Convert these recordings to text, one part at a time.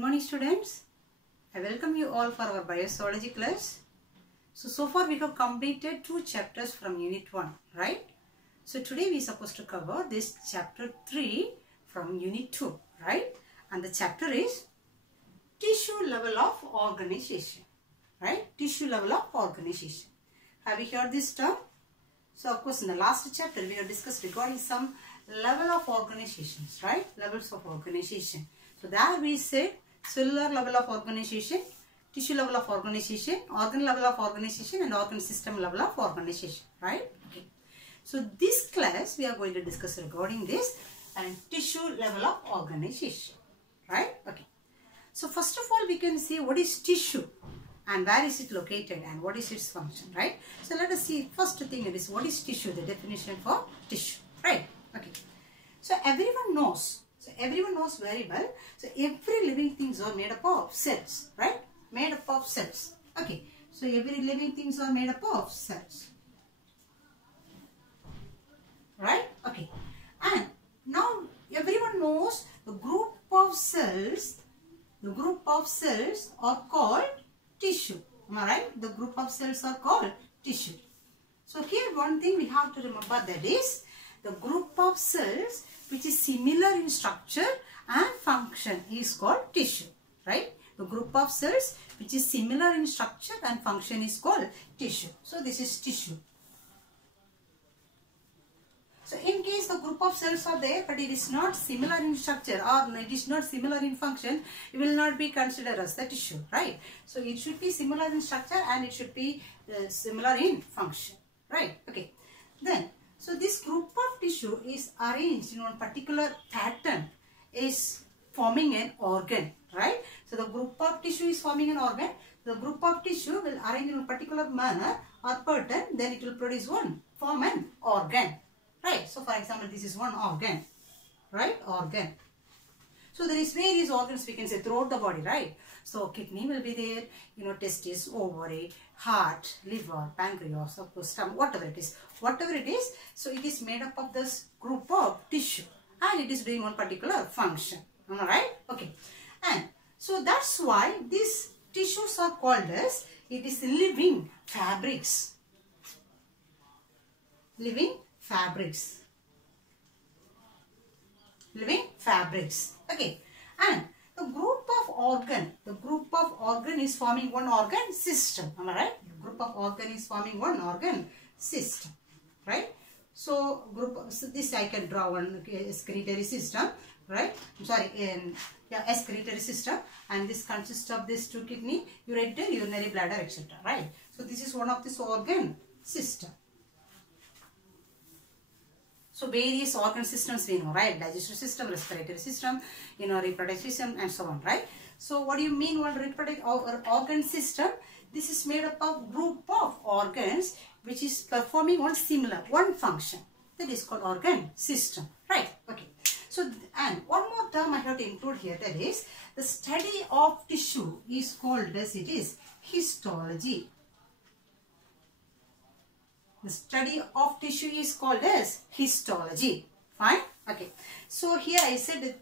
morning students. I welcome you all for our Biozoology class. So far we have completed 2 chapters from Unit 1, right? So today we are supposed to cover this chapter 3 from Unit 2, right? And the chapter is Tissue Level of Organization, right? Tissue Level of Organization. Have you heard this term? So of course in the last chapter we have discussed regarding some level of organizations, right? Levels of organization. So there we said cellular level of organization, tissue level of organization, organ level of organization and organ system level of organization, right? Okay. So this class we are going to discuss regarding this and tissue level of organization, right? Okay. So first of all we can see what is tissue and where is it located and what is its function, right? So let us see first thing it is what is tissue, the definition for tissue, right? Okay. So everyone knows very well. So every living things are made up of cells, right? Made up of cells. Okay. So every living things are made up of cells. Right? Okay. And now everyone knows the group of cells are called tissue. Am I right? The group of cells are called tissue. So here one thing we have to remember, that is the group of cells which is similar in structure and function is called tissue, right? The group of cells which is similar in structure and function is called tissue. So this is tissue. So in case the group of cells are there but it is not similar in structure or it is not similar in function, it will not be considered as the tissue, right? So it should be similar in structure and it should be similar in function, right? Okay. Then so this group of tissue is arranged in one particular pattern, is forming an organ, right? So the group of tissue is forming an organ. The group of tissue will arrange in a particular manner or pattern, then it will form an organ, right? So for example, this is one organ, right? Organ. So there is various organs we can say throughout the body, right? So kidney will be there, testis, ovary, heart, liver, pancreas, of course, stomach, whatever it is. So it is made up of this group of tissue and it is doing one particular function. Am I right? Okay. And so that's why these tissues are called as, it is living fabrics. Living fabrics. Living fabrics. Okay. And the group of organ is forming one organ system. Am I right? The group of organ is forming one organ system. Right? So this I can draw one excretory system. Right? I'm sorry. Excretory system. And this consists of these 2 kidney, ureter, urinary bladder, etc. Right? So this is one of this organ system. So various organ systems we know, right? Digestive system, respiratory system, reproductive system and so on, right? So what do you mean one reproductive or organ system? This is made up of group of organs which is performing one function. That is called organ system, right? Okay. So and one more term I have to include here, that is the study of tissue is called as it is histology. The study of tissue is called as histology. Fine? Okay. So here I said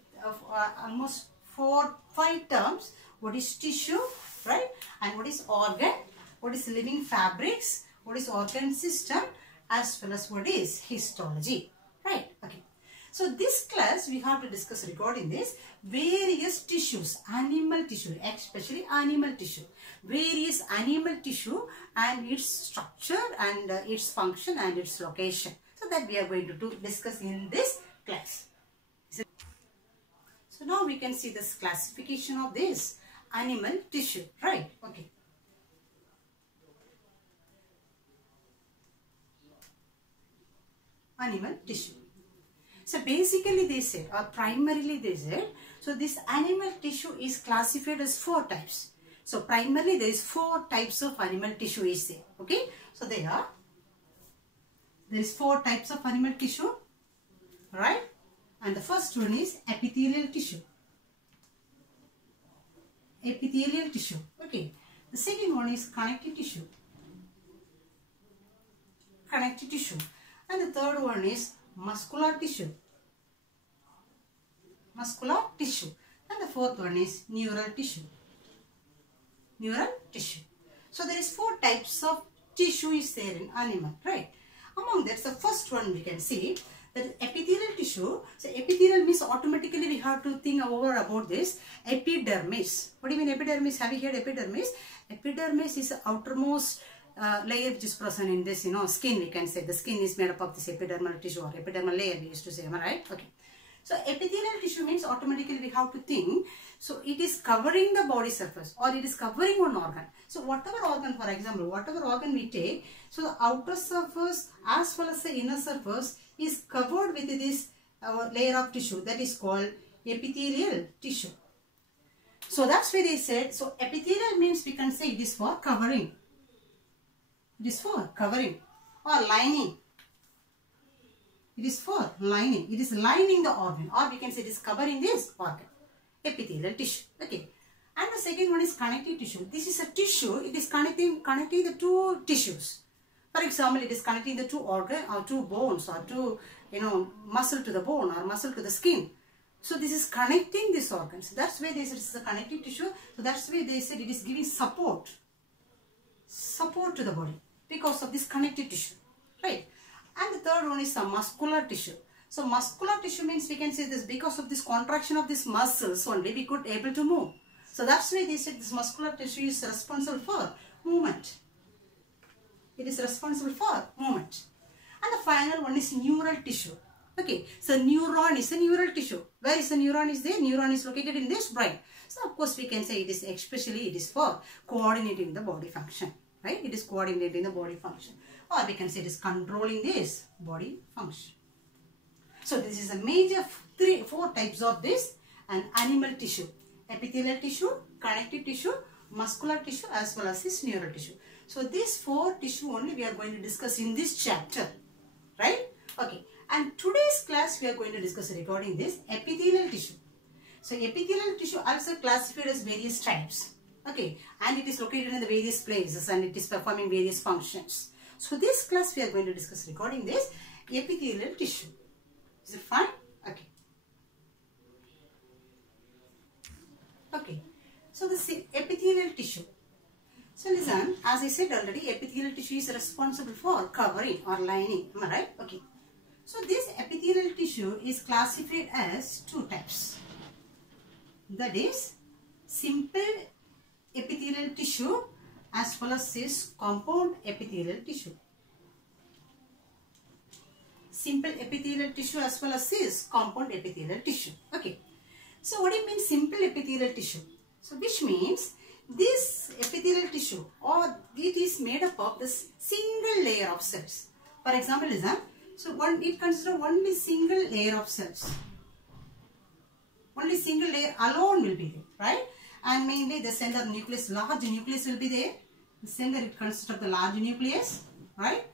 almost 4-5 terms. What is tissue, right? And what is organ? What is living fabrics? What is organ system? As well as what is histology. Right? Okay. So this class we have to discuss regarding this various tissues, animal tissue, especially animal tissue. Various animal tissue and its structure and its function and its location. So that we are going to discuss in this class. So now we can see this classification of this animal tissue, right? Okay. Animal tissue. So basically they said, or primarily they said, so this animal tissue is classified as 4 types. So primarily there is 4 types of animal tissue is there. Okay. So there is 4 types of animal tissue. Right. And the first one is epithelial tissue. Epithelial tissue. Okay. The second one is connective tissue. Connective tissue. And the third one is muscular tissue. Muscular tissue. And the fourth one is neural tissue. Neural tissue. So there is 4 types of tissue is there in animal, right? Among that, the first one we can see that is epithelial tissue. So epithelial means automatically we have to think over about this epidermis. What do you mean epidermis? Have you heard epidermis? Epidermis is the outermost layer which is present in this, skin, we can say. The skin is made up of this epidermal tissue or epidermal layer, we used to say, am I right? Okay. So epithelial tissue means automatically we have to think. So it is covering the body surface or it is covering one organ. So whatever organ, for example, whatever organ we take, so the outer surface as well as the inner surface is covered with this layer of tissue that is called epithelial tissue. So that's why they said, so epithelial means we can say it is for covering. It is for covering or lining. It is for lining. It is lining the organ, or we can say it is covering this organ. Epithelial tissue. Okay. And the second one is connective tissue. This is a tissue. It is connecting the 2 tissues. For example, it is connecting the 2 organ or 2 bones or 2, muscle to the bone or muscle to the skin. So this is connecting these organs. That's why they said this is a connective tissue. So that's why they said it is giving support to the body because of this connective tissue, right? And the third one is some muscular tissue. So muscular tissue means we can say this because of this contraction of these muscles only we could able to move. So that's why they said this muscular tissue is responsible for movement. It is responsible for movement. And the final one is neural tissue. Okay, so neuron is a neural tissue. Where is the neuron is there? Neuron is located in this brain. So of course we can say it is for coordinating the body function. Right? It is coordinating the body function. Or we can say it is controlling this body function. So this is a major 4 types of this and animal tissue. Epithelial tissue, connective tissue, muscular tissue as well as this neural tissue. So these 4 tissue only we are going to discuss in this chapter. Right? Okay. And today's class we are going to discuss regarding this epithelial tissue. So epithelial tissue also classified as various types. Okay, and it is located in the various places and it is performing various functions. So this class we are going to discuss regarding this epithelial tissue. Is it fine? Okay. Okay. So this epithelial tissue. So listen, as I said already, epithelial tissue is responsible for covering or lining. Am I right? Okay. So this epithelial tissue is classified as 2 types. That is simple epithelial tissue as well as this compound epithelial tissue. Simple epithelial tissue as well as this compound epithelial tissue. Okay. So what do you mean simple epithelial tissue? So which means this epithelial tissue or it is made up of this single layer of cells. For example, listen. So it consists of only single layer of cells. Only single layer alone will be there, right? And mainly the center nucleus, large nucleus will be there. The center it consists of the large nucleus, right?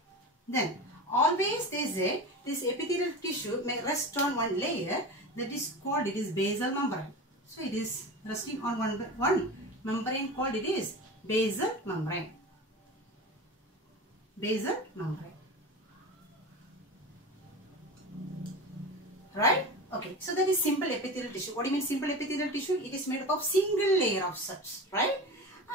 Then always they say this epithelial tissue may rest on one layer that is called it is basal membrane. So it is resting on one membrane called it is basal membrane. Basal membrane. Right? Okay. So that is simple epithelial tissue. What do you mean simple epithelial tissue? It is made up of single layer of cells. Right?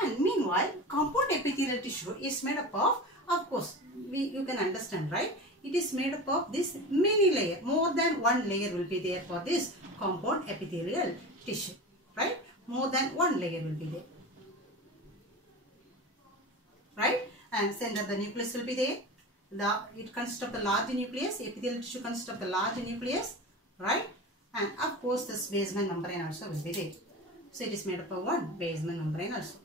And meanwhile, compound epithelial tissue is made up of course, you can understand, right? It is made up of this many layer. More than one layer will be there for this compound epithelial tissue. Right? More than one layer will be there. Right? And center the nucleus will be there. It consists of the large nucleus. Epithelial tissue consists of the large nucleus. Right? And of course this basement membrane also will be there. So it is made up of one basement membrane also.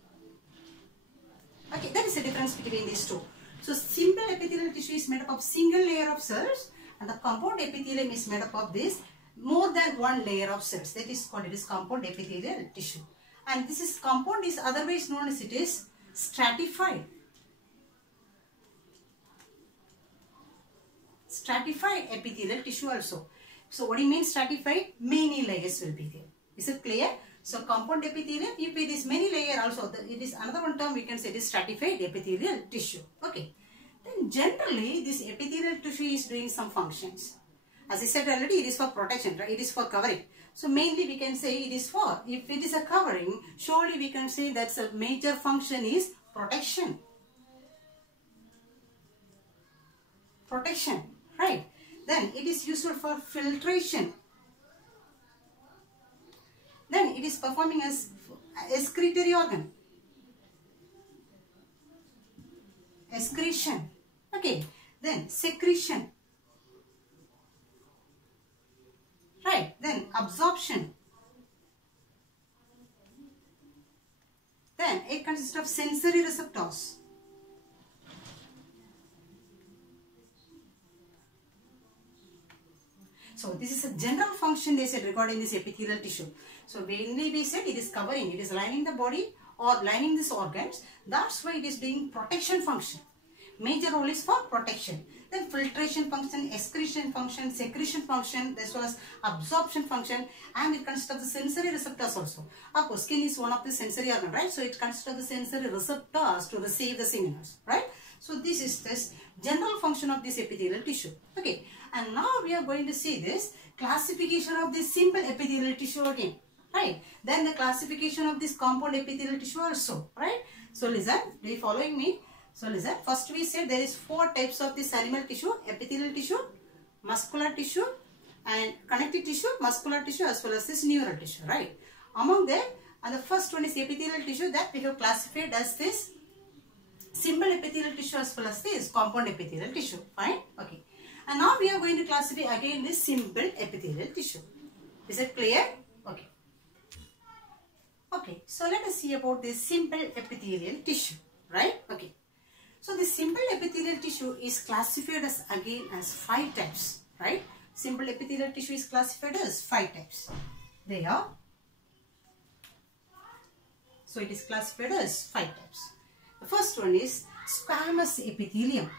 Okay, that is the difference between these two. So simple epithelial tissue is made up of single layer of cells and the compound epithelium is made up of this more than one layer of cells. That is called it is compound epithelial tissue. And this is compound is otherwise known as it is stratified. Stratified epithelial tissue also. So what do you mean stratified? Many layers will be there. Is it clear? So compound epithelium, if it is many layer also, it is another one term we can say it is stratified epithelial tissue. Okay. Then generally this epithelial tissue is doing some functions. As I said already, it is for protection, right? It is for covering. So mainly we can say it is for, if it is a covering, surely we can say that's a major function is protection. Protection, right? Then it is useful for filtration. Then it is performing as excretory organ. Excretion. Okay. Then secretion. Right. Then absorption. Then it consists of sensory receptors. So this is a general function they said regarding this epithelial tissue. So mainly we said it is covering, it is lining the body or lining these organs. That's why it is doing protection function. Major role is for protection. Then filtration function, excretion function, secretion function, as well as absorption function, and it consists of the sensory receptors also. Of course, skin is one of the sensory organ, right? So it consists of the sensory receptors to receive the signals, right? So this is this general function of this epithelial tissue. Okay, and now we are going to see this classification of this simple epithelial tissue again, right? Then the classification of this compound epithelial tissue also, right? So listen, are you following me? So listen, first we said there is 4 types of this animal tissue: epithelial tissue, muscular tissue, and connective tissue, muscular tissue, as well as this neural tissue, right? Among them, and the first one is epithelial tissue, that we have classified as this simple epithelial tissue as well as this compound epithelial tissue, fine? Okay. And now we are going to classify again this simple epithelial tissue. Is it clear? Okay. Okay, so let us see about this simple epithelial tissue, right? Okay. So the simple epithelial tissue is classified as again as 5 types, right? Simple epithelial tissue is classified as 5 types. They are. So it is classified as 5 types. The first one is squamous epithelium.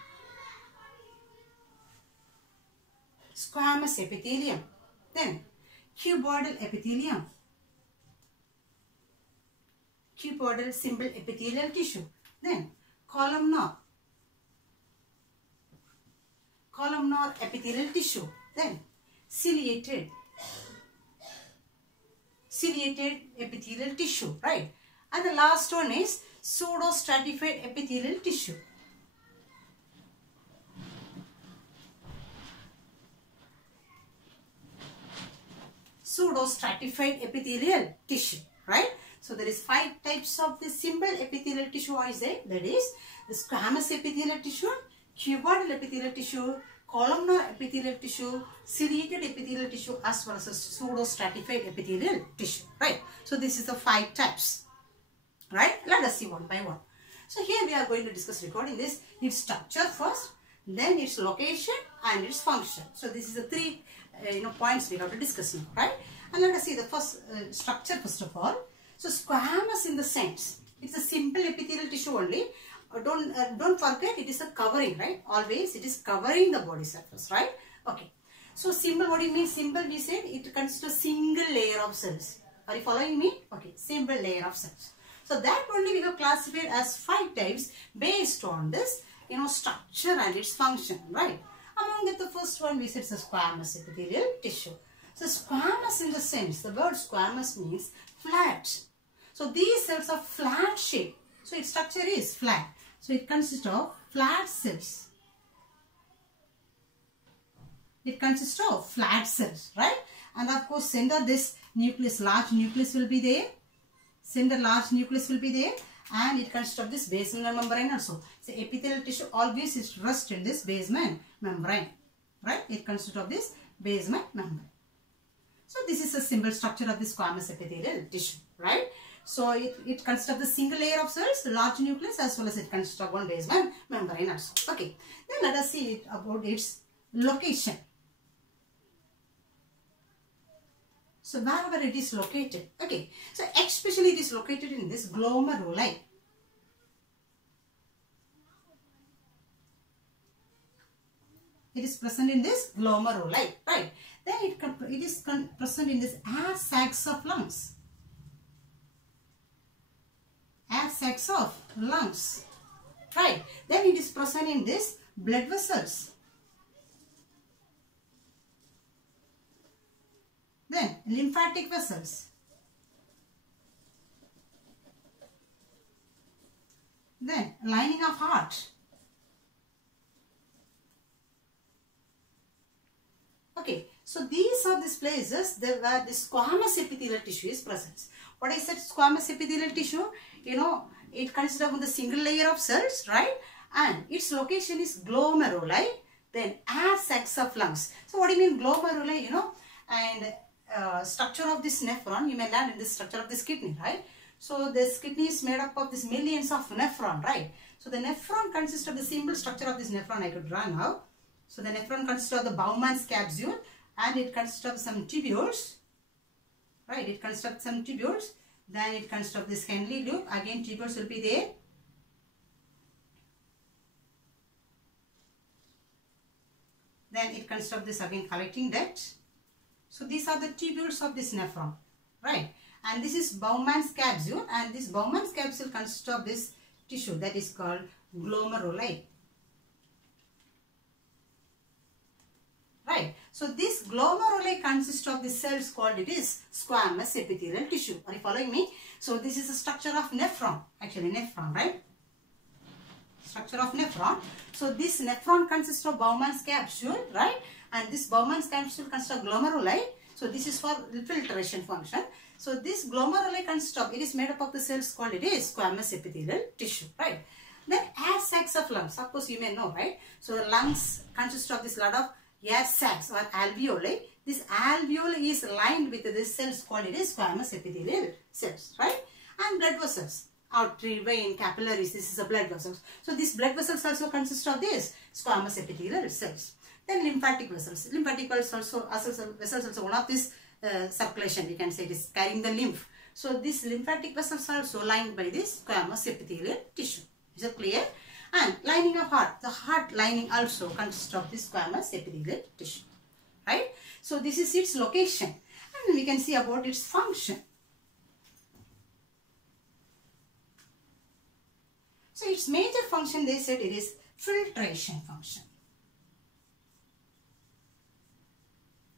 Squamous epithelium. Then cuboidal epithelium. Cuboidal simple epithelial tissue. Then columnar epithelial tissue. Then ciliated epithelial tissue, right? And the last one is pseudostratified epithelial tissue. Pseudostratified epithelial tissue, right? So there is 5 types of this simple epithelial tissue I say, that is the squamous epithelial tissue, cuboidal epithelial tissue, columnar epithelial tissue, ciliated epithelial tissue, as well as a pseudostratified epithelial tissue, right? So this is the 5 types, right? Let us see one by one. So here we are going to discuss regarding this, its structure first, then its location and its function. So this is the 3 points we have to discuss now, right? And let us see the first structure first of all. So squamous in the sense, it's a simple epithelial tissue only. Don't forget it is a covering, right? Always it is covering the body surface, right? Okay. So simple, what do you mean simple? We said it consists of a single layer of cells. Are you following me? Okay, simple layer of cells. So that only we have classified as 5 types based on this, structure and its function, right? Among that, the first one we said is a squamous epithelial tissue. So squamous in the sense, the word squamous means flat. So these cells are flat shape. So its structure is flat. So it consists of flat cells. It consists of flat cells, right? And of course, center this nucleus, large nucleus will be there. Center large nucleus will be there. And it consists of this basement membrane also. So epithelial tissue always is rest in this basement membrane, right? It consists of this basement membrane. So this is a simple structure of the squamous epithelial tissue, right? So it consists of the single layer of cells, large nucleus, as well as it consists of one basement membrane also. Okay, then let us see about its location. So wherever it is located, okay, so especially it is located in this glomeruli. It is present in this glomeruli, right? Then it is present in this air sacs of lungs. Air sacs of lungs, right? Then it is present in this blood vessels. lymphatic vessels. Then lining of heart. Okay, so these are these places where the squamous epithelial tissue is present. What I said, squamous epithelial tissue, you know, it consists of the single layer of cells, right? And its location is glomeruli, then air sacs of lungs. So what do you mean glomeruli, you know? And structure of this nephron, you may learn in the structure of this kidney, right? So this kidney is made up of these millions of nephron, right? So the nephron consists of the simple structure of this nephron I could draw now. So the nephron consists of the Bowman's capsule and it consists of some tubules, right? It consists of some tubules. Then it consists of this Henle loop. Again tubules will be there. Then it consists of this again collecting duct. So these are the tubules of this nephron, right? And this is Bowman's capsule, and this Bowman's capsule consists of this tissue that is called glomeruli. Right. So this glomeruli consists of the cells called it is squamous epithelial tissue. Are you following me? So this is a structure of nephron. Actually nephron, right? Structure of nephron. So this nephron consists of Bowman's capsule, right? And this Bowman's capsule consists of glomeruli. So this is for filtration function. So this glomeruli consists of, it is made up of the cells called it is squamous epithelial tissue, right? Then air sacs of lungs. Of course you may know, right? So the lungs consist of this lot of air sacs or alveoli. This alveoli is lined with this cells called it is squamous epithelial cells, right? And blood vessels, artery, vein, capillaries, this is a blood vessels. So these blood vessels also consist of this squamous epithelial cells. Then lymphatic vessels. Lymphatic vessels also one of this circulation, we can say it is carrying the lymph. So these lymphatic vessels are also lined by this squamous epithelial tissue. Is it clear? And lining of heart. The heart lining also consists of this squamous epithelial tissue. Right? So this is its location. And we can see about its function. So its major function, they said it is filtration function.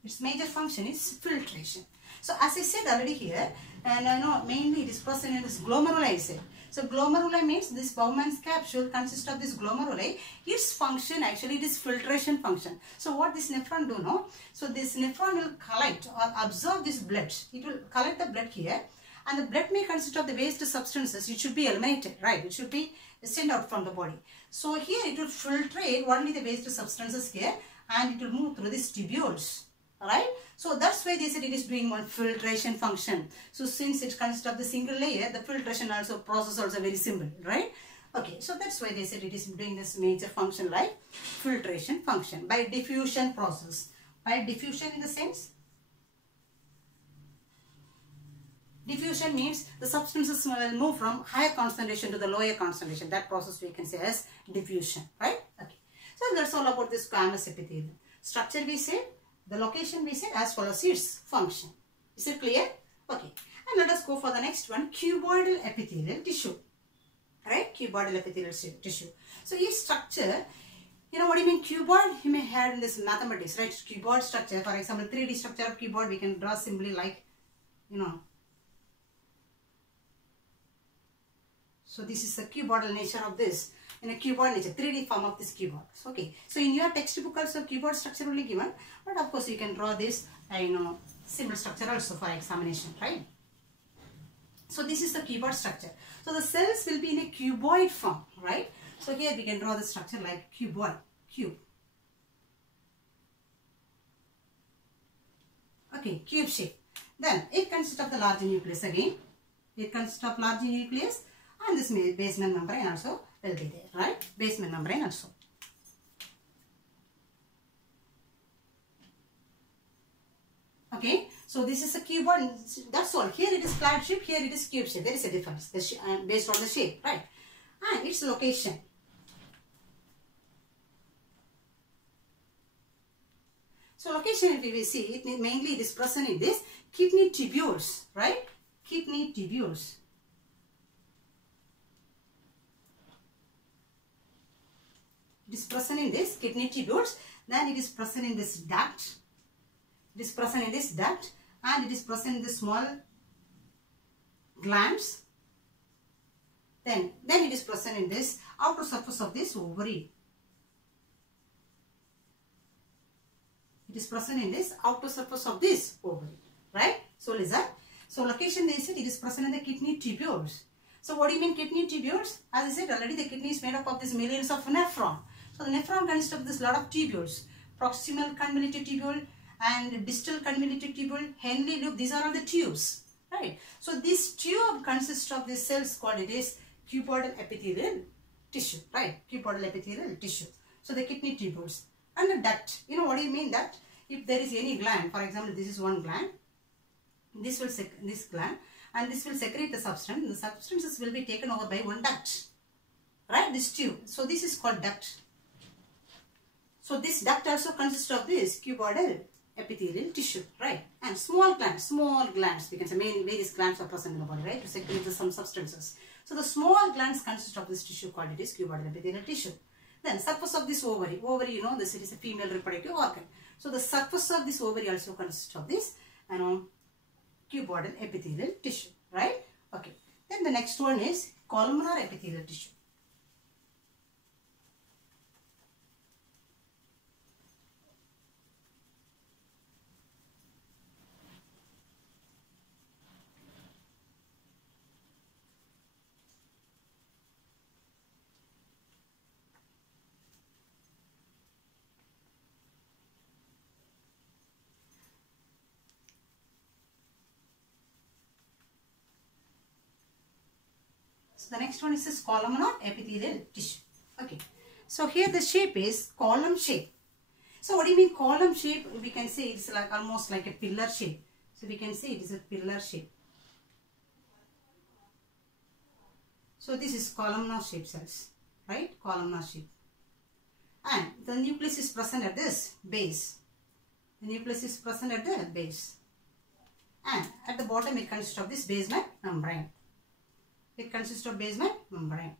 Its major function is filtration. So as I said already here, and I know mainly it is present in this glomeruli I said. So glomeruli means this Bowman's capsule consists of this glomeruli. Its function actually it is filtration function. So what this nephron do now? So this nephron will collect or absorb this blood. It will collect the blood here, and the blood may consist of the waste substances. It should be eliminated, right? It should be sent out from the body. So here it will filtrate only the waste substances here, and it will move through these tubules. Alright, so that's why they said it is doing one filtration function. So since it consists of the single layer, the filtration also process also very simple, right? Okay, so that's why they said it is doing this major function like filtration function by diffusion process. By diffusion in the sense, diffusion means the substances will move from higher concentration to the lower concentration. That process we can say as diffusion, right? Okay, so that's all about this squamous epithelium. Structure we said. The location we said as well as its function. Is it clear? Okay. And let us go for the next one, cuboidal epithelial tissue. Right? Cuboidal epithelial tissue. So its structure, you know what I mean? Cuboid, you may have in this mathematics, right? Cuboid structure, for example, 3D structure of cuboid, we can draw simply like, you know. So this is the cuboidal nature of this. In a cuboid nature, 3D form of this cuboid. Okay. So in your textbook also cuboid structure only given, but of course you can draw this, simple structure also for examination, right? So this is the cuboid structure. So the cells will be in a cuboid form, right? So here we can draw the structure like cuboid, cube. Okay, cube shape. Then it consists of the large nucleus again. It consists of large nucleus, and this basement membrane also will be there, right? Basement membrane also. Okay, so this is a cuboid. That's all. Here it is flat shape, here it is cube shape. There is a difference based on the shape, right? And its location. So location, if we see, it mainly it is present in this kidney tubules, right? Kidney tubules. It is present in this kidney tubules. Then it is present in this duct. It is present in this duct, and it is present in the small glands. Then it is present in this outer surface of this ovary. It is present in this outer surface of this ovary, right? So listen. So location, they said it is present in the kidney tubules. So what do you mean kidney tubules? As I said already, the kidney is made up of these millions of nephron. So the nephron consists of this lot of tubules. Proximal convoluted tubule and distal convoluted tubule, Henle loop, these are all the tubes, right? So this tube consists of these cells called it is cuboidal epithelial tissue, right? Cuboidal epithelial tissue. So the kidney tubules. And the duct, you know what do you mean duct? If there is any gland, for example, this is one gland, this gland, and this will secrete the substance. The substances will be taken over by one duct, right? This tube. So this is called duct. So this duct also consists of this cuboidal epithelial tissue, right? And small glands, we can say various glands are present in the body, right? To secrete some substances. So the small glands consist of this tissue called it is cuboidal epithelial tissue. Then surface of this ovary, you know, this is a female reproductive organ. So the surface of this ovary also consists of this, you know, cuboidal epithelial tissue, right? Okay. Then the next one is columnar epithelial tissue. So the next one is this columnar epithelial tissue. Okay. So here the shape is column shape. So what do you mean column shape? We can say it's like almost like a pillar shape. So we can say it is a pillar shape. So this is columnar shape cells, right? Columnar shape. And the nucleus is present at this base. The nucleus is present at the base. And at the bottom it consists of this basement membrane. It consists of basement membrane.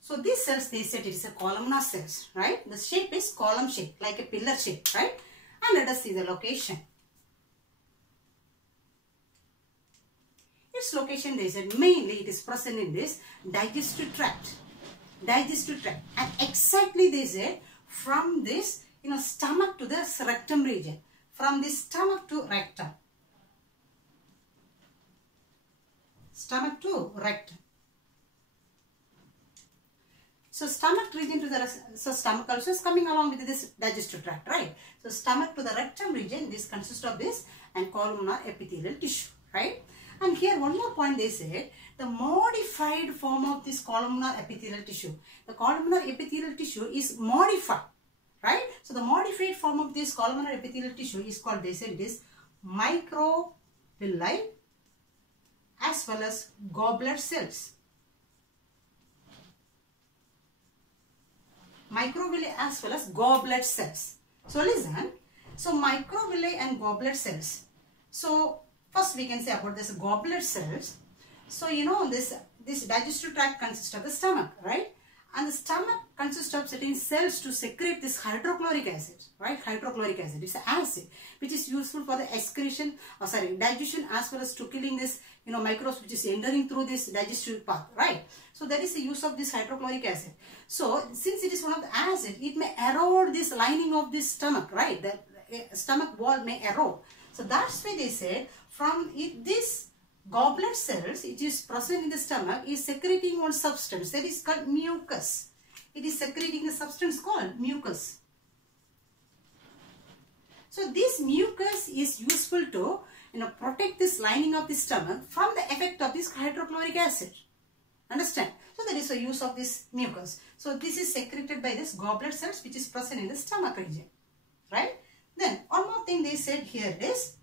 So these cells, they said it is a columnar cells, right? The shape is column shape, like a pillar shape, right? And let us see the location. Its location, they said mainly it is present in this digestive tract. Digestive tract. And exactly they said from this, you know, stomach to the rectum region. From this stomach to rectum. Stomach to rectum. So stomach region to the, so stomach also is coming along with this digestive tract, right? So stomach to the rectum region, this consists of this and columnar epithelial tissue, right? And here one more point they said, the modified form of this columnar epithelial tissue. The columnar epithelial tissue is modified, right? So the modified form of this columnar epithelial tissue is called, they said it is microvilli as well as goblet cells. Microvilli as well as goblet cells. So listen, so microvilli and goblet cells. So first we can say about this goblet cells. So you know this digestive tract consists of the stomach, right? And the stomach consists of certain cells to secrete this hydrochloric acid, right? Hydrochloric acid, it's an acid which is useful for the excretion, digestion as well as to killing this, you know, microbes which is entering through this digestive path, right? So that is the use of this hydrochloric acid. So since it is one of the acid, it may erode this lining of this stomach, right? The stomach wall may erode. So that's why they said from it, this goblet cells, it is present in the stomach, is secreting one substance that is called mucus. It is secreting a substance called mucus. So this mucus is useful to, you know, protect this lining of the stomach from the effect of this hydrochloric acid. Understand? So that is the use of this mucus. So this is secreted by this goblet cells which is present in the stomach region, right? Then one more thing they said here is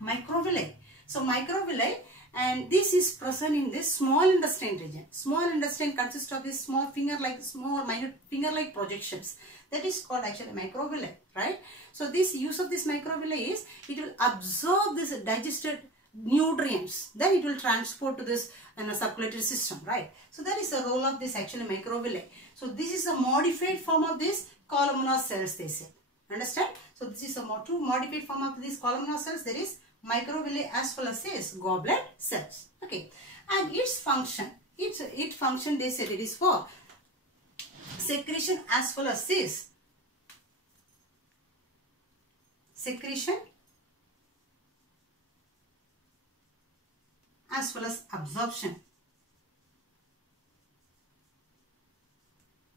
microvilli. So microvilli, and this is present in this small intestine region. Small intestine consists of this small finger-like, small minute finger-like projections. That is called actually microvilli, right? So this use of this microvilli is, it will absorb this digested nutrients. Then it will transport to this circulatory system, right? So that is the role of this actually microvilli. So this is a modified form of this columnar cells, they say. Understand? So this is a two modified form of these columnar cells. There is microvilli as well as this goblet cells. Okay. And its function, its function they said it is for secretion as well as this secretion as well as absorption.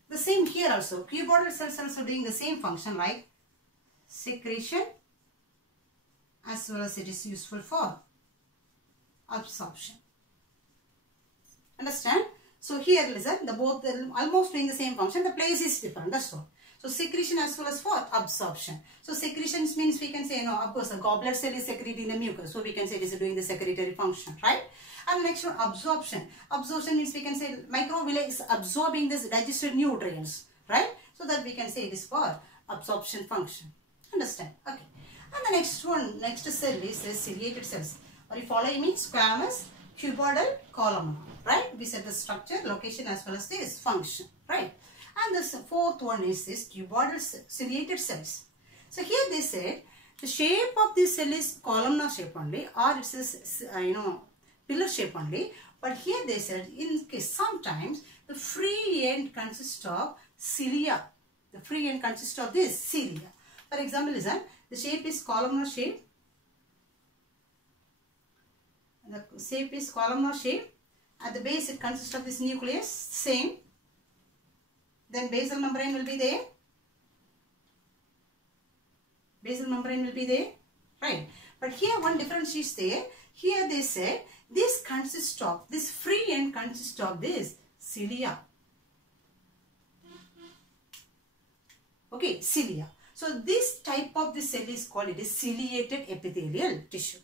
The same here also. Cuboidal cells also doing the same function like secretion as well as it is useful for absorption. Understand? So here listen, the both are almost doing the same function. The place is different. That's all. So secretion as well as for absorption. So secretions means we can say, no, of course the goblet cell is secreting the mucus. So we can say it is doing the secretory function, right? And next one, absorption. Absorption means we can say microvilli is absorbing this digested nutrients, right? So that we can say it is for absorption function. Understand? Okay. And the next one, next cell is the ciliated cells. Or you follow me, squamous, cuboidal, columnar, right? We said the structure, location as well as this function, right? And the fourth one is this cuboidal ciliated cells. So here they said the shape of this cell is columnar shape only, or it's a, pillar shape only. But here they said in case sometimes the free end consists of cilia. The free end consists of this cilia. For example, listen, the shape is columnar shape. The shape is columnar shape. At the base it consists of this nucleus, same. Then basal membrane will be there. Basal membrane will be there, right? But here one difference is there. Here they say this consists of, this free end consists of this cilia. Okay, cilia. So this type of the cell is called, it is ciliated epithelial tissue.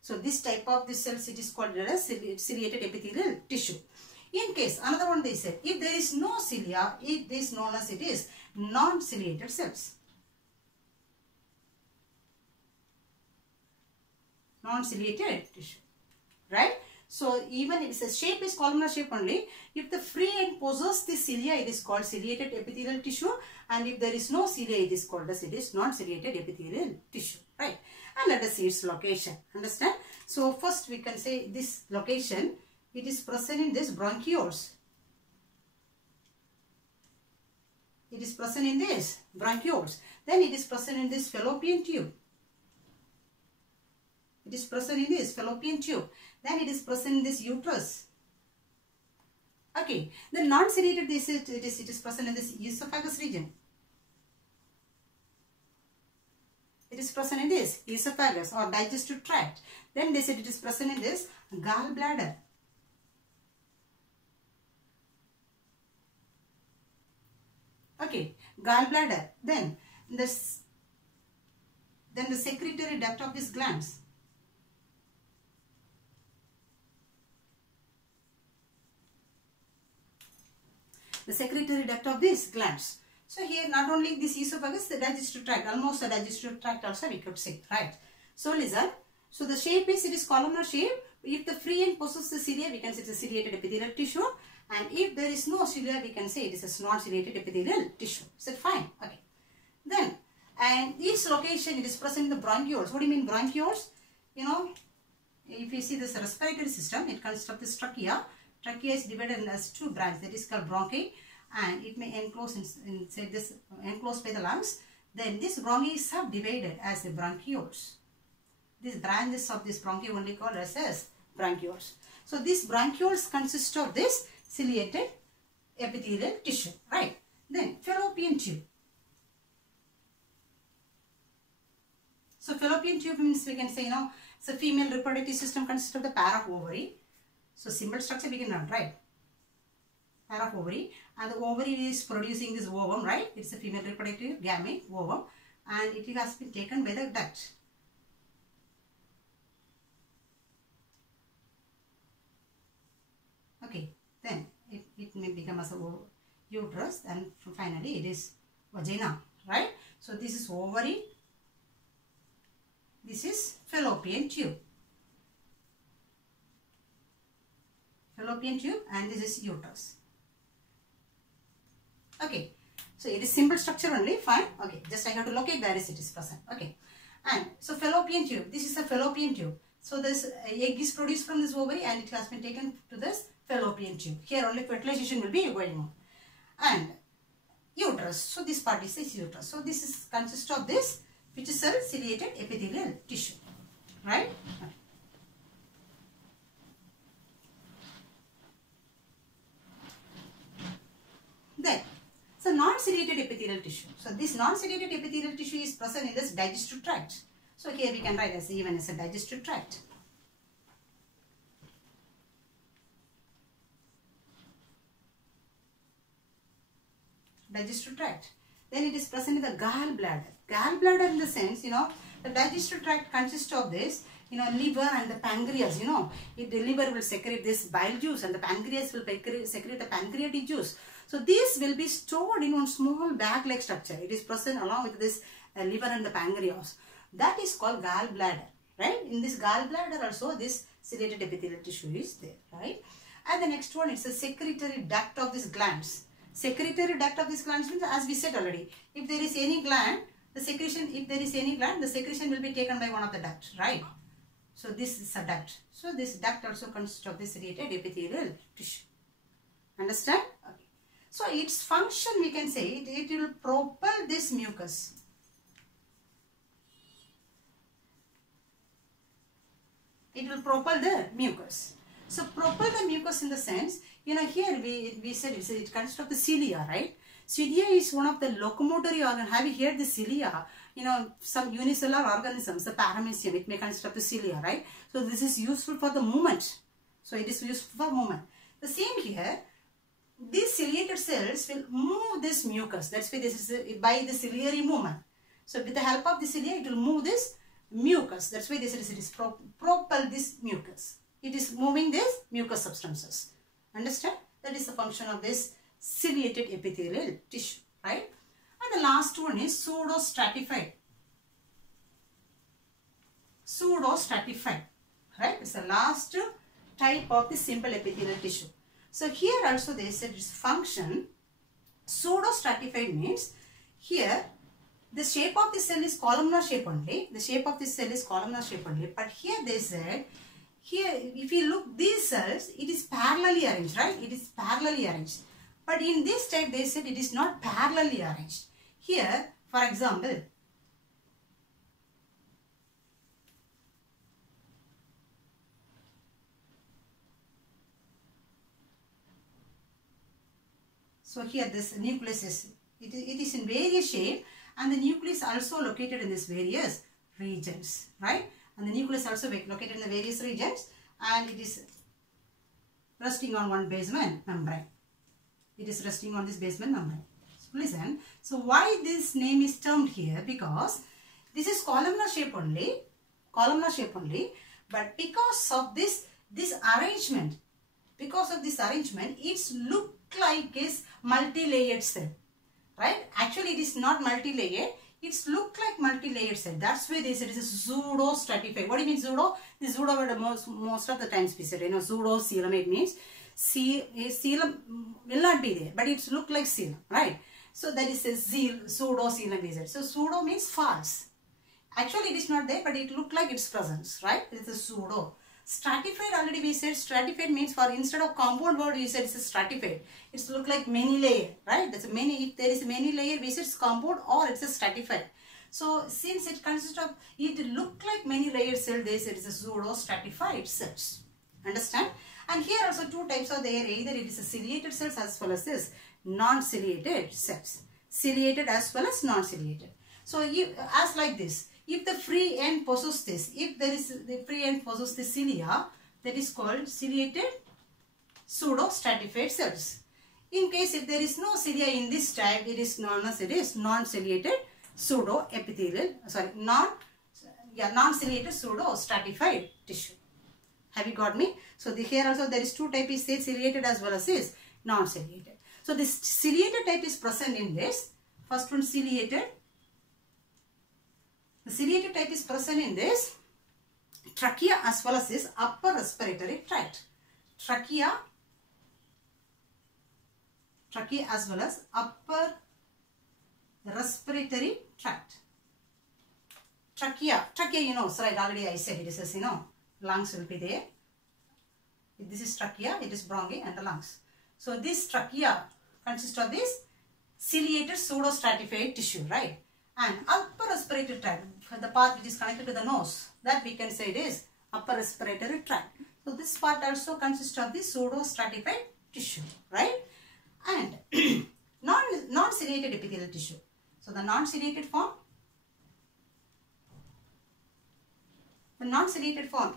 So this type of the cells it is called as ciliated epithelial tissue. In case, another one they said, if there is no cilia, it is known as it is non-ciliated cells. Non-ciliated tissue, right? So even if the shape is columnar shape only, if the free end possesses the cilia, it is called ciliated epithelial tissue, and if there is no cilia, it is called as it is non-ciliated epithelial tissue, right? And let us see its location. Understand? So first we can say this location, it is present in this bronchioles. It is present in this bronchioles. Then it is present in this fallopian tube. It is present in this fallopian tube. Then it is present in this uterus. Okay. The non-ciliated, it is present in this esophagus region. It is present in this esophagus or digestive tract. Then they said it is present in this gallbladder. Okay, gallbladder. Then the secretory duct of these glands. The secretory duct of these glands. So here not only this esophagus, the digestive tract, almost the digestive tract also we could say, right? So listen, so the shape is, it is columnar shape. If the free end possesses the cilia, we can say it is a ciliated epithelial tissue. And if there is no cilia, we can say it is a non-ciliated epithelial tissue. Is it fine? Okay. Then, and each location, it is present in the bronchioles. What do you mean bronchioles? You know, if you see this respiratory system, it consists of this trachea. Trachea is divided as two branches, that is called bronchi, and it may enclose inside this, enclosed by the lungs. Then this bronchi is subdivided as the bronchioles. These branches of this bronchi only called as bronchioles. So these bronchioles consist of this ciliated epithelial tissue, right? Then fallopian tube. So fallopian tube means we can say, it's a female reproductive system consists of the pair of ovary. So simple structure we can learn, right? Pair of ovary, and the ovary is producing this ovum, right? It's a female reproductive gamete, ovum, and it has been taken by the duct. Okay, then it may become as a uterus, and finally it is vagina, right? So this is ovary, this is fallopian tube. Fallopian tube, and this is uterus. Okay, So it is simple structure only, fine. Okay, just I have to locate where is it is present. Okay, and so fallopian tube. This is a fallopian tube. So this egg is produced from this ovary and it has been taken to this fallopian tube. Here only fertilization will be going on. And uterus. So this part is this uterus. So this is consists of this, which is a ciliated epithelial tissue, right? Okay. Then, so non-ciliated epithelial tissue. So this non-ciliated epithelial tissue is present in this digestive tract. So here we can write as even as a digestive tract. Digestive tract. Then it is present in the gallbladder. Gallbladder in the sense, the digestive tract consists of this, liver and the pancreas, the liver will secrete this bile juice and the pancreas will secrete the pancreatic juice. So this will be stored in one small bag-like structure. It is present along with this liver and the pancreas. That is called gallbladder, right? In this gallbladder also this ciliated epithelial tissue is there, right? And the next one is a secretory duct of these glands. Secretory duct of these glands means, as we said already, if there is any gland, the secretion will be taken by one of the ducts, right? So this is a duct. So this duct also consists of this ciliated epithelial tissue. Understand? Okay. So its function, we can say, it will propel this mucus. It will propel the mucus. So propel the mucus in the sense, here we said it consists of the cilia, right? Cilia is one of the locomotory organ. Have you heard the cilia? Some unicellular organisms, the paramecium, it may consist of the cilia, right? So this is useful for the movement. So it is useful for movement. The same here, these ciliated cells will move this mucus. That's why this is by the ciliary movement. So with the help of the cilia, it will move this mucus. That's why this is propel this mucus. It is moving this mucus substances. Understand? That is the function of this ciliated epithelial tissue, right? And the last one is pseudostratified. Pseudostratified, right? It's the last type of the simple epithelial tissue. So here also they said its function, pseudostratified means here the shape of the cell is columnar shape only. The shape of the cell is columnar shape only. But here they said, here if you look these cells, it is parallelly arranged, right? It is parallelly arranged. But in this type they said it is not parallelly arranged. Here, for example, so here this nucleus is, it is in various shape and the nucleus also located in these various regions, right? And the nucleus also located in the various regions and it is resting on one basement membrane. It is resting on this basement membrane. So listen, so why this name is termed here? Because this is columnar shape only, but because of this arrangement, it's look like is multi-layered cell, right? Actually it is not multi-layered, it's look like multi-layered cell. That's why they said it is pseudo-stratified. What do you mean pseudo? The pseudo word most of the times we said, pseudo-coelom, it means coelom will not be there, but it's look like coelom, right? So that is a pseudo-coelom we said. So pseudo means false. Actually it is not there, but it look like its presence, right? It is a pseudo. Stratified, already we said stratified means for instead of compound word we said it's a stratified. It's look like many layer, right? That's a many, if there is many layer we said it's compound or it's a stratified. So since it consists of, it look like many layer cell, they said it's a pseudo stratified cells. Understand? And here also two types are there, either it is a ciliated cells as well as this non-ciliated cells. Ciliated as well as non-ciliated. So as like this, if the free end possesses this, if there is the free end possesses the cilia, that is called ciliated pseudo-stratified cells. In case if there is no cilia in this type, it is known as non-ciliated pseudo-epithelial, non-ciliated pseudo-stratified tissue. Have you got me? So here also there is two types, is ciliated as well as is non-ciliated. So this ciliated type is present in this. First one ciliated. The ciliated type is present in this trachea as well as this upper respiratory tract. Trachea as well as upper respiratory tract. Trachea, you know, right, already I said it is, you know, lungs will be there. This is trachea, it is bronchi and the lungs. So this trachea consists of this ciliated pseudostratified tissue, right? And upper respiratory tract, the part which is connected to the nose, that we can say it is upper respiratory tract. So this part also consists of this pseudostratified tissue, right? And non-ciliated epithelial tissue. So the non-ciliated form,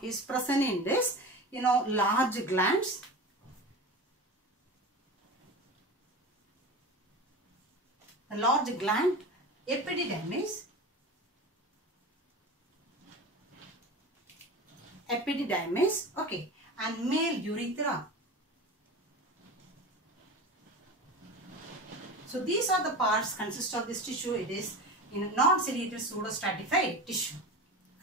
is present in this, you know, large glands. The large gland epididymis, okay, and male urethra. So these are the parts consist of this tissue. It is in a non-ciliated pseudostratified tissue.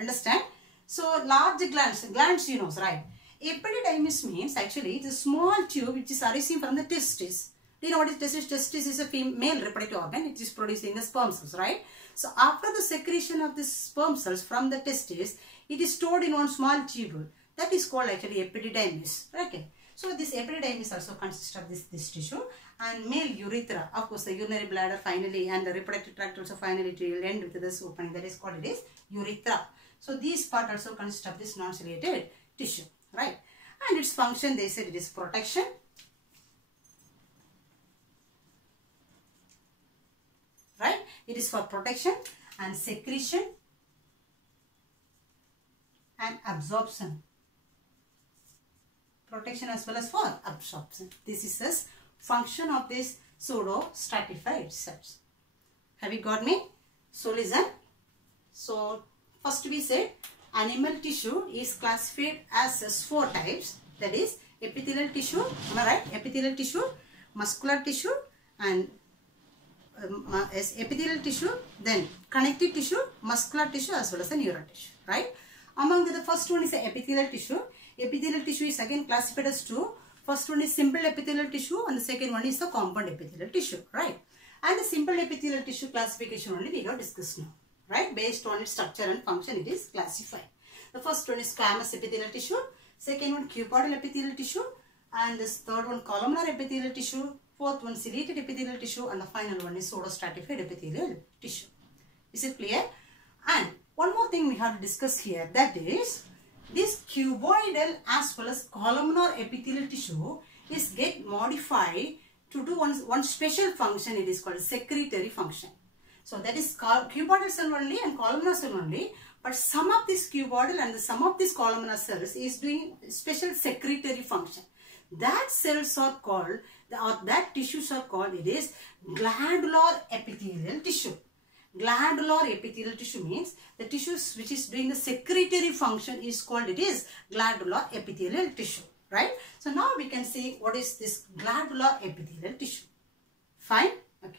Understand? So large glands you know, right? Epididymis means actually it is a small tube which is arising from the testis. Do you know what is testis? Testis is a male reproductive organ. It is producing the sperm cells, right? So after the secretion of the sperm cells from the testis, it is stored in one small tubule. That is called actually epididymis. Okay. So this epididymis also consists of this tissue, and male urethra. Of course, the urinary bladder finally and the reproductive tract also finally it will end with this opening. That is called it is urethra. So these part also consists of this non-ciliated tissue, right? And its function, they said it is protection, right? It is for protection and secretion and absorption. Protection as well as for absorption. This is the function of this pseudo-stratified cells. Have you got me? So listen. So first we said animal tissue is classified as 4 types. That is epithelial tissue, am I right? Epithelial tissue, muscular tissue, and epithelial tissue, then connective tissue, muscular tissue as well as the neural tissue, right? Among the first one is the epithelial tissue. Epithelial tissue is again classified as 2. First one is simple epithelial tissue and the second one is the compound epithelial tissue, right? And the simple epithelial tissue classification only we have discussed now, right? Based on its structure and function it is classified. The first one is squamous epithelial tissue, second one cuboidal epithelial tissue, and this third one columnar epithelial tissue, fourth one ciliated epithelial tissue, and the final one is pseudostratified epithelial tissue. Is it clear? And one more thing we have to discuss here, that is this cuboidal as well as columnar epithelial tissue is get modified to do one special function. It is called secretory function. So that is cuboidal cell only and columnar cell only, but some of this cuboidal and some of this columnar cells is doing special secretory function. That cells are called, or that tissues are called, it is glandular epithelial tissue. Glandular epithelial tissue means the tissues which is doing the secretory function is called, it is glandular epithelial tissue, right? So now we can see what is this glandular epithelial tissue. Fine? Okay.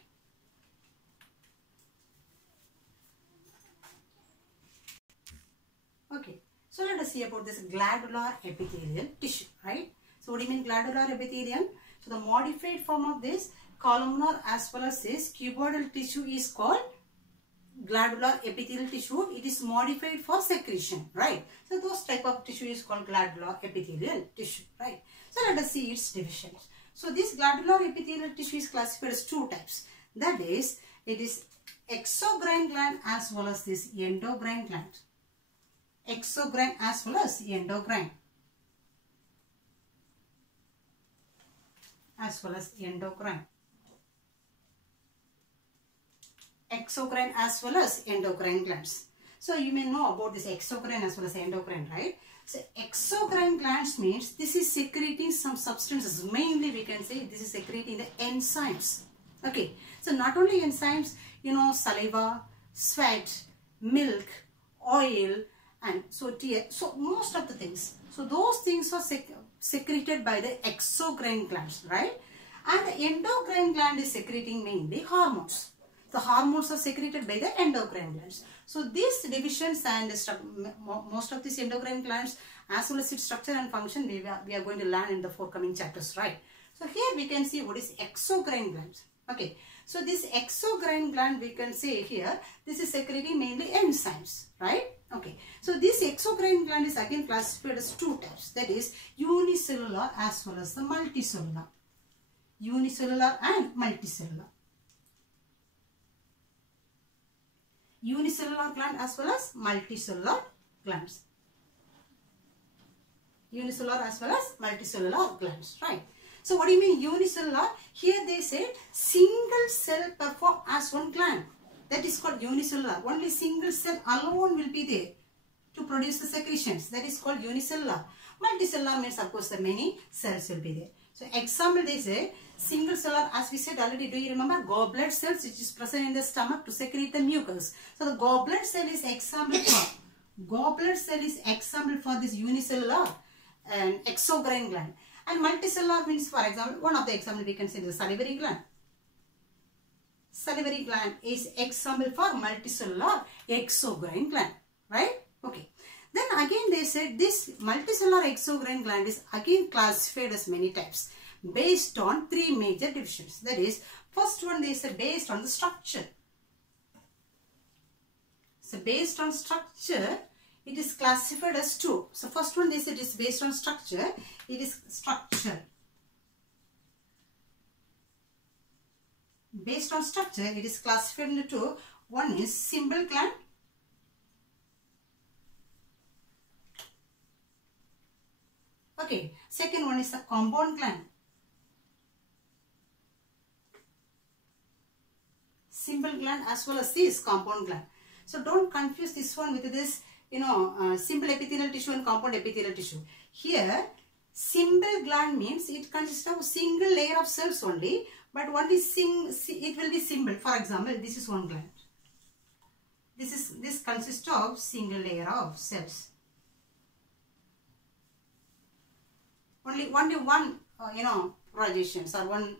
Okay. So let us see about this glandular epithelial tissue, right? So what do you mean glandular epithelium? So the modified form of this columnar as well as this cuboidal tissue is called glandular epithelial tissue. It is modified for secretion, right? So those type of tissue is called glandular epithelial tissue, right? So let us see its divisions. So this glandular epithelial tissue is classified as 2 types. That is, it is exocrine gland as well as this endocrine gland. Exocrine as well as endocrine. As well as endocrine. Exocrine as well as endocrine glands. So you may know about this exocrine as well as endocrine, right? So exocrine glands means this is secreting some substances. Mainly we can say this is secreting the enzymes. Okay. So not only enzymes, you know, saliva, sweat, milk, oil, and so tear. So most of the things. So those things are secreted by the exocrine glands, right? And the endocrine gland is secreting mainly hormones. The hormones are secreted by the endocrine glands. So these divisions and most of these endocrine glands as well as its structure and function we are going to learn in the forthcoming chapters, right? So here we can see what is exocrine glands. Okay. So this exocrine gland, we can say here, this is secreting mainly enzymes, right? Okay. So this exocrine gland is again classified as two types, that is unicellular as well as the multicellular. Unicellular and multicellular. Unicellular gland as well as multicellular glands. Unicellular as well as multicellular glands, right? So what do you mean unicellular? Here they say single cell perform as one gland. That is called unicellular. Only single cell alone will be there to produce the secretions. That is called unicellular. Multicellular means of course the many cells will be there. So example they say single cellular, as we said already, do you remember goblet cells which is present in the stomach to secrete the mucus. So the goblet cell is example for this unicellular and exocrine gland. And multicellular means, for example, one of the example we can say the salivary gland. Salivary gland is example for multicellular exocrine gland, right? Okay. Then again they said this multicellular exocrine gland is again classified as many types based on three major divisions. That is, first one they said based on the structure. So based on structure, it is classified as two. So first one they said is based on structure. It is structure. Based on structure, it is classified into two. One is simple gland. Okay. Second one is the compound gland. Simple gland as well as this compound gland. So don't confuse this one with this, simple epithelial tissue and compound epithelial tissue. Here, simple gland means it consists of a single layer of cells only, but only it will be simple. For example, this is one gland. This consists of single layer of cells. Only one, projections or one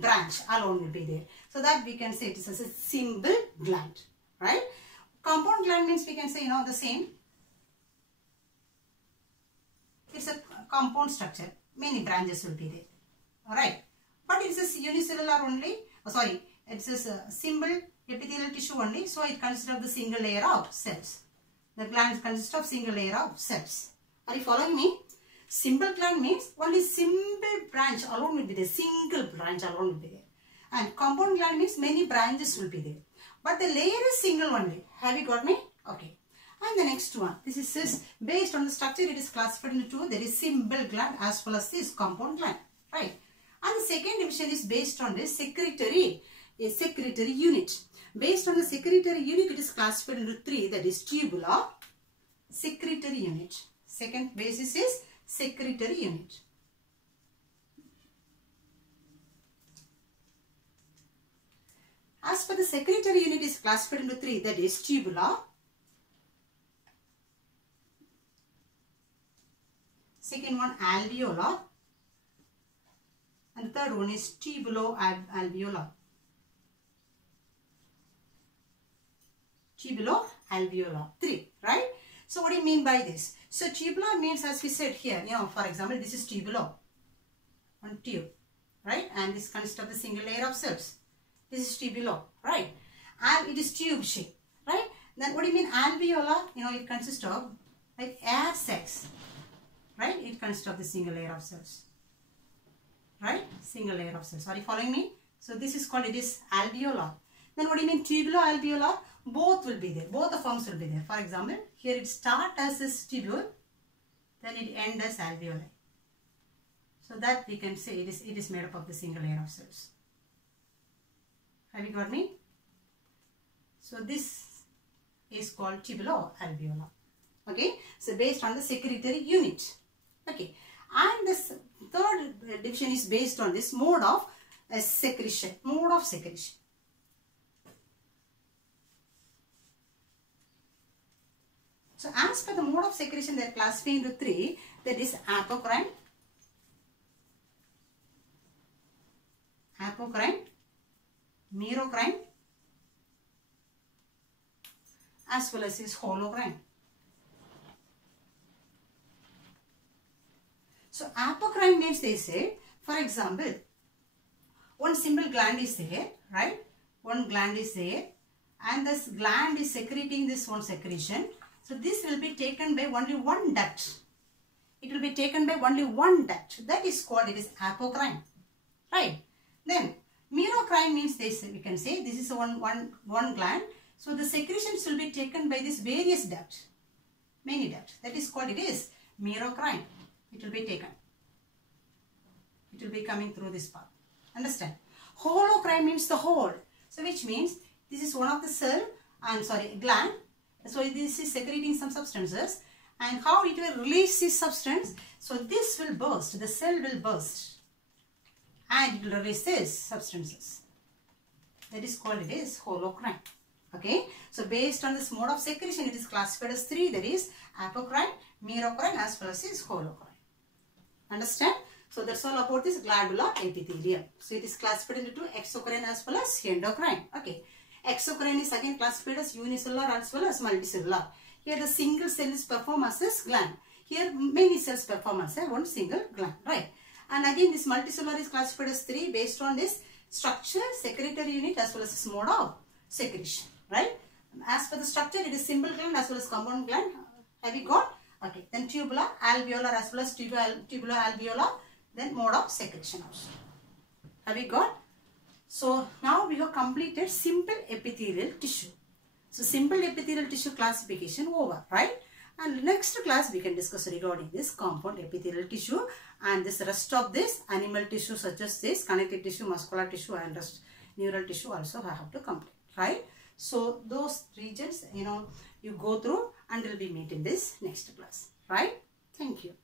branch alone will be there. So that we can say it is as a simple gland, right? Compound gland means we can say, the same. It's a compound structure. Many branches will be there. Alright. But it is unicellular only. It is a simple epithelial tissue only. So it consists of the single layer of cells. The glands consist of single layer of cells. Are you following me? Simple gland means only simple branch alone will be there. Single branch alone will be there. And compound gland means many branches will be there. But the layer is single only. Have you got me? Okay. And the next one. This is based on the structure. It is classified into two. There is simple gland as well as this compound gland. Right. And the second division is based on this secretory unit. Based on the secretory unit, it is classified into three. That is tubular, secretory unit. Second basis is secretory unit. As per the secretory unit is classified into three, that is tubular, second one alveolar, and the third one is tubulo-alveolar. Tubulo-alveolar, three, right? So what do you mean by this? So tubular means, as we said here, for example, this is tubulo, one tube, right? And this consists of the single layer of cells. This is tubulo, right? And it is tube shape, right? Then what do you mean alveolar? It consists of like air sacs, right? It consists of the single layer of cells, right? Single layer of cells. Are you following me? So this is called, it is alveolar. Then what do you mean tubulo-alveolar? Both will be there. Both the forms will be there. For example, here it starts as a tubule, then it ends as alveoli. So that we can say it is made up of the single layer of cells. Have you got me? So this is called tubulo-alveolar. Okay. So based on the secretory unit. Okay. And this third division is based on this mode of secretion. Mode of secretion. So as per the mode of secretion, they are classified into three. That is apocrine, merocrine, as well as is holocrine. So apocrine means, they say, for example, one simple gland is there, right? One gland is there, and this gland is secreting this one secretion. So this will be taken by only one duct. It will be taken by only one duct. That is called, it is apocrine, right? Then merocrine means this, we can say this is one gland. So the secretions will be taken by this various ducts, many ducts. That is called, it is merocrine. It will be taken. It will be coming through this path. Understand? Holocrine means the whole. So which means this is one of the gland. So this is secreting some substances, and how it will release this substance. So this will burst, the cell will burst, and it will release these substances. That is called, it is holocrine. Okay. So based on this mode of secretion, it is classified as three. That is apocrine, merocrine, as well as is holocrine. Understand? So that's all about this glandular epithelium. So it is classified into exocrine as well as endocrine. Okay. Exocrine is again classified as unicellular as well as multicellular. Here the single cell is performed as a gland. Here many cells perform as one single gland, right? And again this multicellular is classified as three based on this structure, secretory unit, as well as this mode of secretion, right? As per the structure, it is simple gland as well as compound gland. Have you got? Okay. Then tubular, alveolar, as well as tubular alveolar. Then mode of secretion also. Have you got? So now we have completed simple epithelial tissue. So simple epithelial tissue classification over, right? And next class we can discuss regarding this compound epithelial tissue and this rest of this animal tissue such as this connective tissue, muscular tissue, and rest neural tissue also I have to complete, right? So those regions, you go through, and will be meet in this next class, right? Thank you.